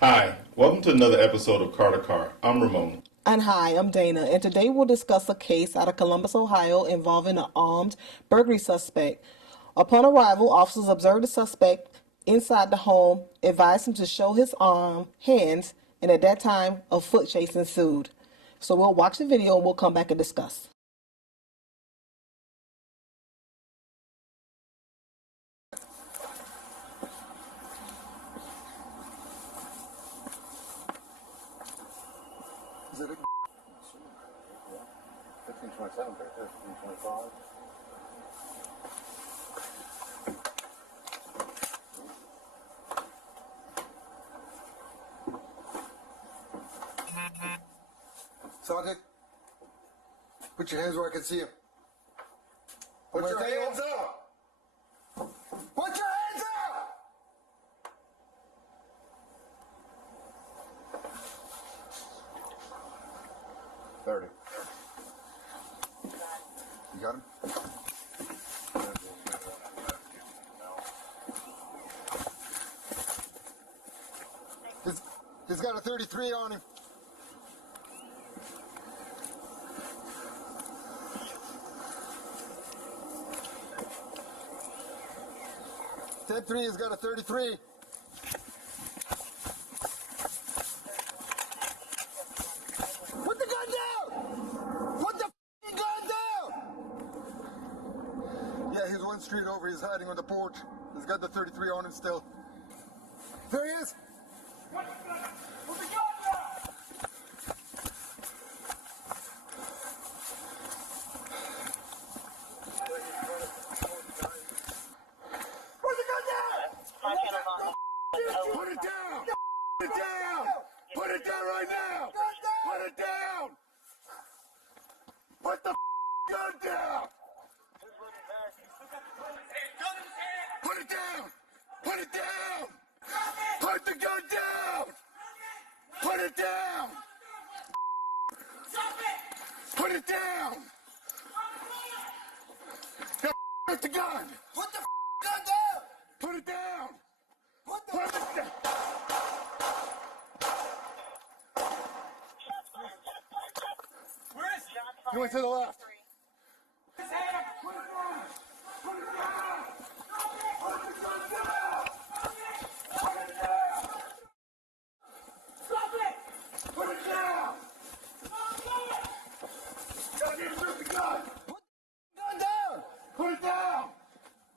Hi, welcome to another episode of Carr2Carr. I'm Ramon. And hi, I'm Dana, and today we'll discuss a case out of Columbus, Ohio involving an armed burglary suspect. Upon arrival, officers observed the suspect inside the home, advised him to show his hands, and at that time, a foot chase ensued. So we'll watch the video and we'll come back and discuss. Is it a 1527 right there, 1525? Sergeant, put your hands where I can see them. Put your hands up! Put your hands up! $30. You got him? He's got a 33 on him. Ted 3 has got a 33. Put the gun down! Put the gun down! Yeah, he's one street over. He's hiding on the porch. He's got the 33 on him still. There he is! Put the gun down! Put the gun down! Put it down! Put it down! Put it down right now! Put it down! Put the gun down! Put it down! Put it down! Put the gun down! Put it down! Put it down! Put the gun! Put the gun down! Put it down! Put it down! Where is he? He went to the left. His hand! Put it down! Put it down! Put the gun down! Put it down! Stop it! Put it down! Gotta get rid of the gun! Put the gun down! Put it down!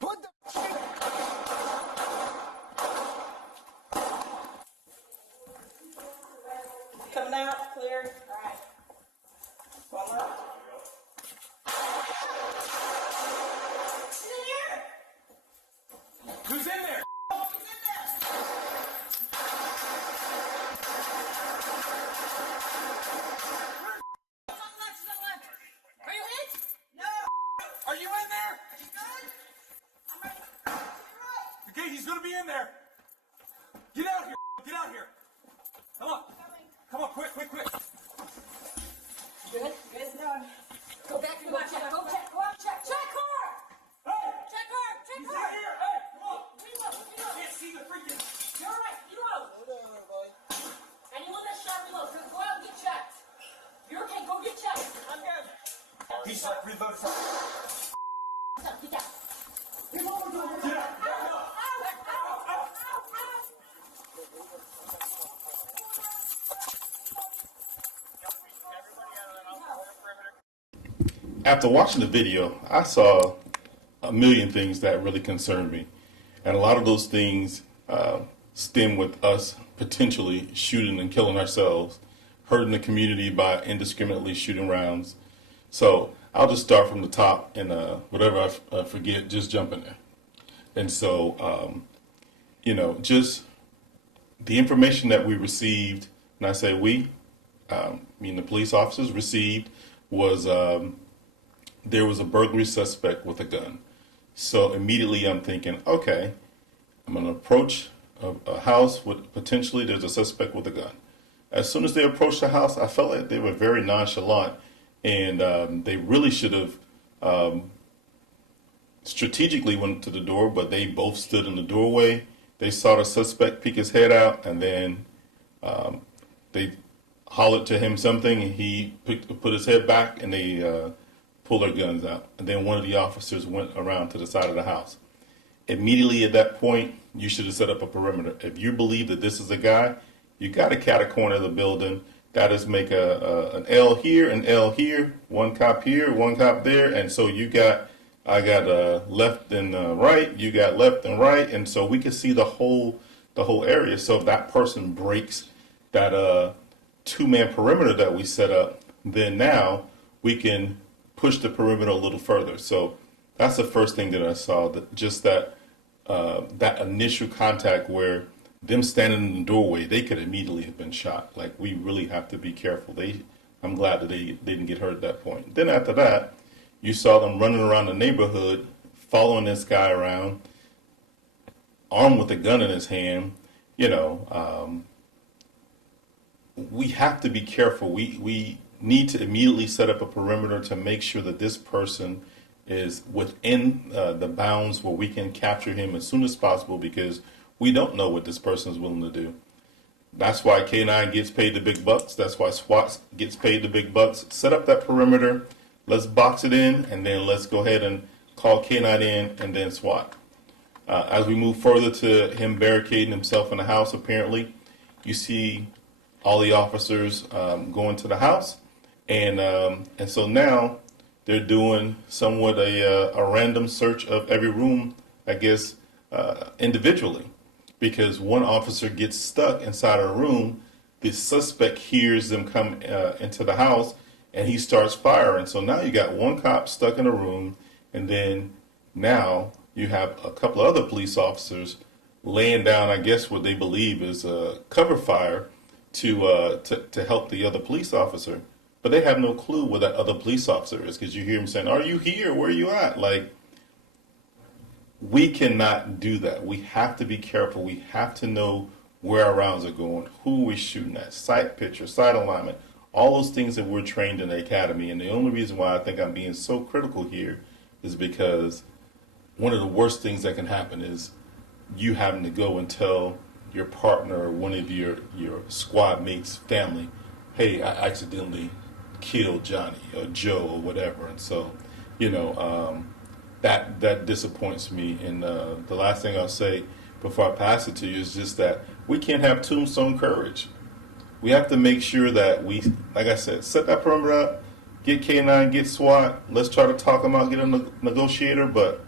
Put the Coming out, clear. All right. One left. Who's in there? Are you hit? No. Are you in there? Are you good? I'm ready. To your right. Okay, he's gonna be in there. Get out here. Get out here. Come on. Come on, quick, quick, quick. Good. Good. No. Go back and go check. Go check. Go out. Check. Check Carr. Hey! Check Carr. Check He's Carr. right here. Hey, come on. Reload. I can't see the freaking... You're right. Reload. Anyone that's shot, reload. Go out and get checked. You're okay. Go get checked. I'm good. He's like, reload. Get down. Get down. Get out. Get out. Ow. Ow. Ow. Ow. After watching the video, I saw a million things that really concerned me. And a lot of those things stem with us potentially shooting and killing ourselves, hurting the community by indiscriminately shooting rounds. So I'll just start from the top, and whatever I forget, just jump in there. And so, just the information that we received, and I say we, meaning the police officers received, was there was a burglary suspect with a gun. So immediately I'm thinking, okay, I'm going to approach a house with potentially there's a suspect with a gun. As soon as they approached the house, I felt like they were very nonchalant, and they really should have strategically went to the door, but they both stood in the doorway. They saw the suspect peek his head out, and then They hollered to him something, and he put his head back, and they pulled their guns out. And then one of the officers went around to the side of the house. Immediately at that point, you should have set up a perimeter. If you believe that this is a guy, you got to cat a corner of the building. That is, make an L here, an L here, one cop here, one cop there, and so I got left and right, you got left and right, and so we can see the whole area. So if that person breaks that two-man perimeter that we set up, then now we can push the perimeter a little further. So that's the first thing that I saw, that initial contact where them standing in the doorway, they could immediately have been shot. Like, we really have to be careful. I'm glad that they didn't get hurt at that point. Then after that, you saw them running around the neighborhood, following this guy around, armed with a gun in his hand. We have to be careful. We need to immediately set up a perimeter to make sure that this person is within the bounds where we can capture him as soon as possible, because we don't know what this person is willing to do. That's why K9 gets paid the big bucks. That's why SWAT gets paid the big bucks. Set up that perimeter. Let's box it in, and then let's go ahead and call K9 in, and then SWAT. As we move further to him barricading himself in the house, apparently, you see all the officers go into the house, and so now they're doing somewhat a random search of every room, I guess, individually, because one officer gets stuck inside a room. The suspect hears them come into the house, and he starts firing. So now you got one cop stuck in a room, and then now you have a couple of other police officers laying down, I guess, what they believe is cover fire to help the other police officer. But they have no clue where that other police officer is, because you hear him saying, "Are you here? Where are you at?" Like, we cannot do that. We have to be careful. We have to know where our rounds are going, who we're shooting at, sight picture, sight alignment, all those things that we're trained in the academy. And the only reason why I think I'm being so critical here is because one of the worst things that can happen is you having to go and tell your partner or one of your squad mates' family, "Hey, I accidentally killed Johnny or Joe or whatever." And so, that disappoints me. And the last thing I'll say before I pass it to you is just that we can't have tombstone courage. We have to make sure that we, like I said, set that perimeter up, get K9, get SWAT. Let's try to talk them out, get a negotiator, but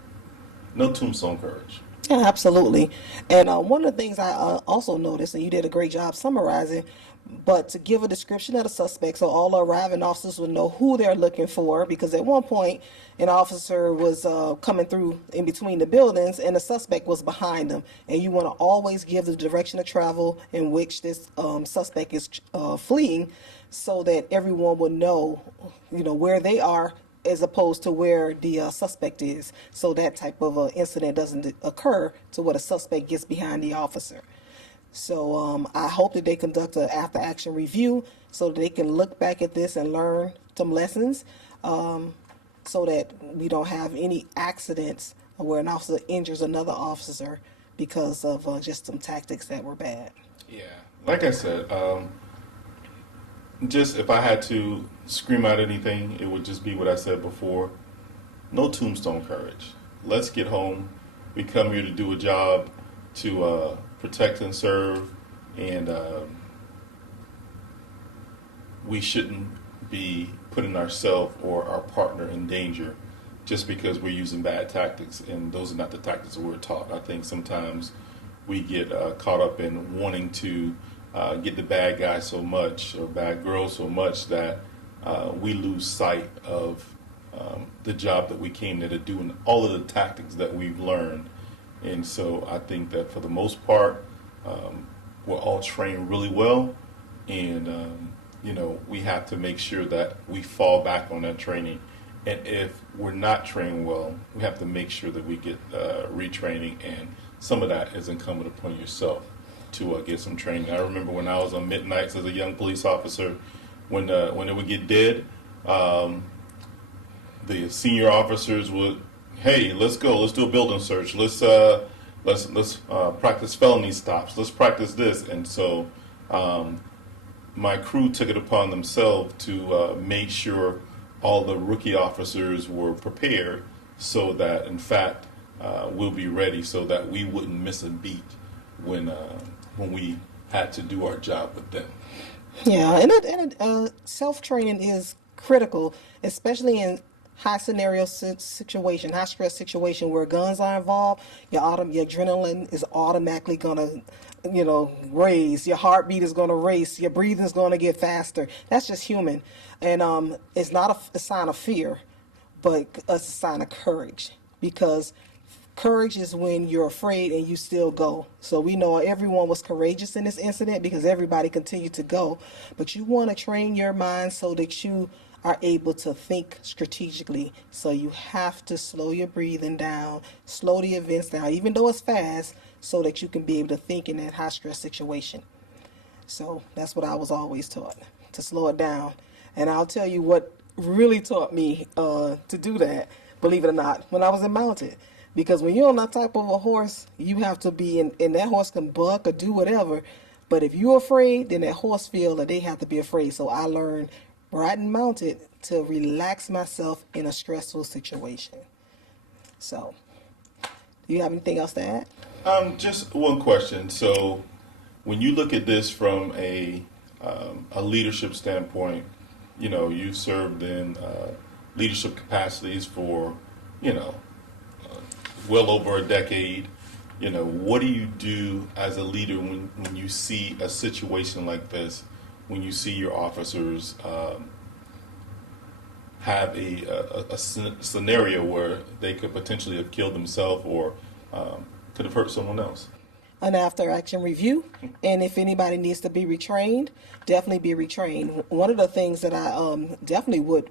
no tombstone courage. Yeah, absolutely. And one of the things I also noticed, and you did a great job summarizing, but to give a description of the suspect so all the arriving officers would know who they're looking for, because at one point an officer was coming through in between the buildings and the suspect was behind them. And you want to always give the direction of travel in which this suspect is fleeing, so that everyone will know, where they are as opposed to where the suspect is, so that type of incident doesn't occur to where the suspect gets behind the officer. So I hope that they conduct an after-action review so that they can look back at this and learn some lessons, so that we don't have any accidents where an officer injures another officer because of just some tactics that were bad. Yeah, like I said, just if I had to scream out anything, it would just be what I said before. No tombstone courage. Let's get home. We come here to do a job to protect and serve, and we shouldn't be putting ourselves or our partner in danger just because we're using bad tactics, and those are not the tactics that we're taught. I think sometimes we get caught up in wanting to get the bad guy so much, or bad girl so much, that we lose sight of the job that we came there to do and all of the tactics that we've learned. And so I think that for the most part, we're all trained really well, and we have to make sure that we fall back on that training. And if we're not trained well, we have to make sure that we get retraining, and some of that is incumbent upon yourself to get some training. I remember when I was on midnights as a young police officer, when it would get dead, the senior officers would, "Hey, let's go. Let's do a building search. Let's practice felony stops. Let's practice this." And so my crew took it upon themselves to make sure all the rookie officers were prepared so that, in fact, we'll be ready so that we wouldn't miss a beat when we had to do our job with them. Yeah, and self-training is critical, especially in high scenario situation, high stress situation where guns are involved. Your adrenaline is automatically gonna, raise. Your heartbeat is gonna race. Your breathing is gonna get faster. That's just human, and it's not a sign of fear, but it's a sign of courage, because courage is when you're afraid and you still go. So we know everyone was courageous in this incident because everybody continued to go. But you want to train your mind so that you are able to think strategically. So you have to slow your breathing down, slow the events down, even though it's fast, so that you can be able to think in that high stress situation. So that's what I was always taught, to slow it down. And I'll tell you what really taught me to do that, believe it or not, when I was in mounted. Because when you're on that type of a horse, you have to be and that horse can buck or do whatever. But if you're afraid, then that horse feels that they have to be afraid. So I learned riding mounted to relax myself in a stressful situation. So, do you have anything else to add? Just one question. So, when you look at this from a leadership standpoint, you've served in leadership capacities for, well over a decade. What do you do as a leader when you see a situation like this, when you see your officers have a scenario where they could potentially have killed themselves or could have hurt someone else? An after action review, and if anybody needs to be retrained, definitely be retrained. One of the things that I definitely would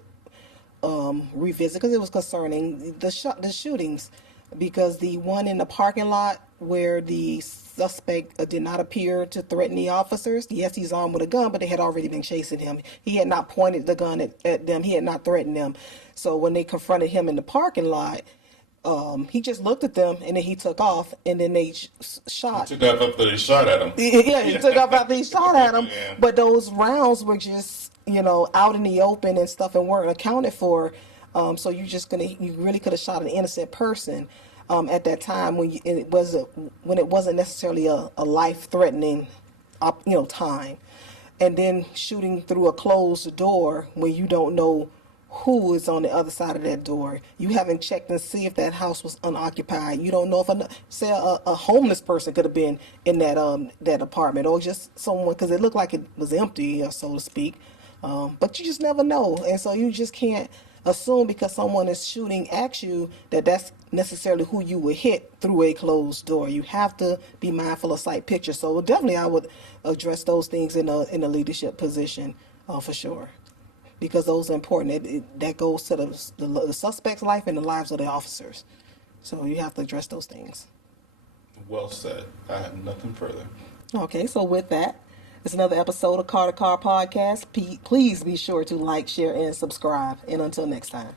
revisit, because it was concerning the shootings, because the one in the parking lot where the suspect did not appear to threaten the officers. Yes, he's armed with a gun, but they had already been chasing him. He had not pointed the gun at them. He had not threatened them. So when they confronted him in the parking lot, he just looked at them and then he took off, and then they shot. He took off after they shot at him. Yeah, he took off after he shot at him. Yeah. But those rounds were just, out in the open and stuff and weren't accounted for. So you really could have shot an innocent person at that time when it wasn't necessarily a life-threatening, time. And then shooting through a closed door when you don't know who is on the other side of that door. You haven't checked and see if that house was unoccupied. You don't know if a homeless person could have been in that apartment, or just someone, because it looked like it was empty, so to speak. But you just never know, and so you just can't assume because someone is shooting at you that that's necessarily who you would hit through a closed door. You have to be mindful of sight picture. So definitely I would address those things in a leadership position for sure, because those are important. That goes to the suspect's life and the lives of the officers. So you have to address those things. Well said. I have nothing further. Okay, so with that, it's another episode of Carr2Carr Podcast. Please be sure to like, share, and subscribe. And until next time.